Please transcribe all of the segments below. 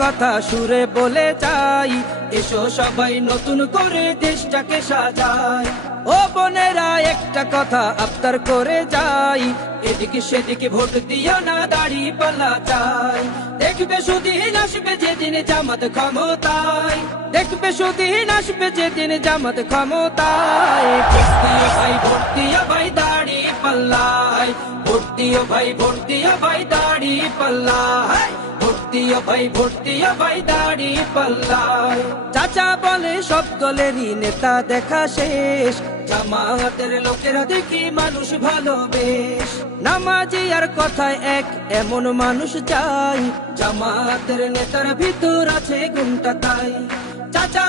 কথা সুরে বলে যাই, এসো সবাই নতুন করে দেশটাকে সাজায় ও বোনেরা, একটা কথা আবদার করে যাই, এদিকে সেদিকে ভোট দিও না দাড়ি পাল্লা চাই। দেখবে সুদিন আসবে যেদিন জামাত ক্ষমতায়। দেখবে সুদিন আসবে যেদিন জামাত ক্ষমতায়। ভাই দাড়ি ভর্তিয়া ভাই ভর্তিয়া ভাই, দাড়ি ভর্তিয়া ভাই ভাই, দাড়ি পাল্লায় চাচা বলে, সব দলেরই নেতা দেখা শেষ। জামাতের লোকেরা দেখি মানুষ ভালোবেশ। নামাজি আর কথায় এক, এমন মানুষ চাই। জামাতের নেতার ভিতর আছে গুণটা তাই। চাচা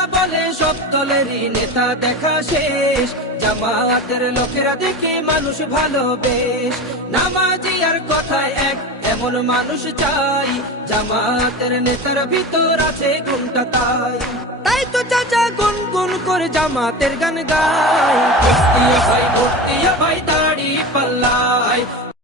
দলেরই নেতা দেখা শেষ। জামাতের লোকেরা দেখে মানুষ ভালোবেশ নামাজি আর কথায় এক, এমন মানুষ চাই। জামাতের নেতার ভিতর আছে গুণটা তাই। তাই তো চাচা গুন করে জামাতের গান গায়